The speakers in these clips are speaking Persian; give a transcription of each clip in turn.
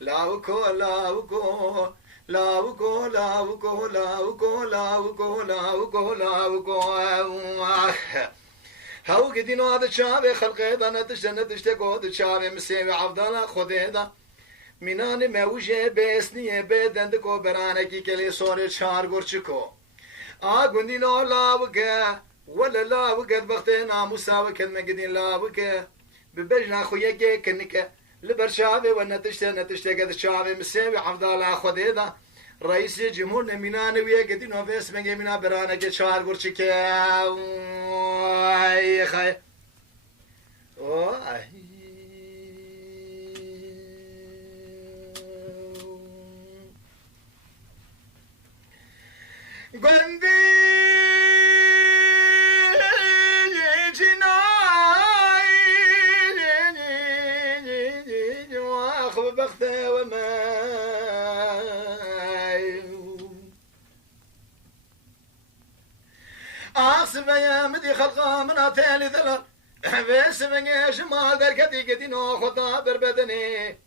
لاوكو لاوكو لاوكو لاوكو لاوكو لاوكو لاوكو لاوكو هاو قدينو هذا الشعب خلقه دا ندشت قود الشعب مسيب عبدالله خده مینان موجه بسنیه بدند کو برانکی کلی سور چار گرچکو آگوندی نو لاوکه ولا لاوکه بخت ناموسا وکد مگدین لاوکه ببجنا خویه که کنکه لبرشابه و نتشته قد الشعب مسيب عبد الله خديدا رئيس جمهور مینان ویه قدین و بس مگه مینا برانکی چار گرچکه ای خای قندي جناي واخذ بخته وماي اصف يا مدي خلقه من اتالي ذلر بس من شمال دركتي قدينو خطا بربدني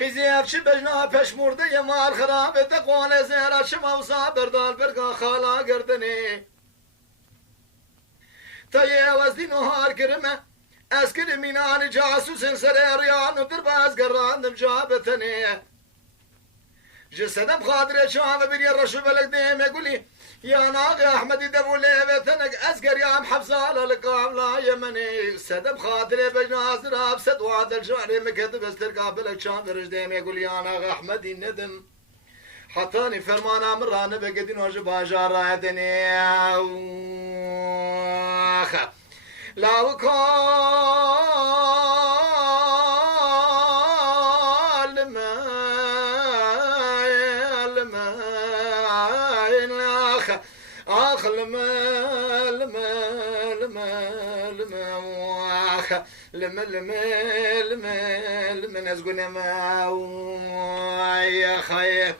قزيف شبجنا پشمورده یه مال خرابه تقوان زهرا شما و صابر دال برگا خالا گردنی تا یه وزدین و هار کرمه از کرمینان جاسوس سر ریان و در باز گراندم جابتنی جسدم خاطر شام بری رشو بلک دیمه گولی یا ناقی احمدی دبوله بتنک از گریام حفظال لقام لا یمنی سدم خاطر بجناز راب سد وعد الجاري مكتب استرقى بلك شام برجديم يقول يا ناقي احمدي ندم حطاني فرمانا مرانه بقدين وجب اجار رايدني لا وكل ما آخ لما لما لما لما آخ لما لما لما لما نزقنا ما يا خير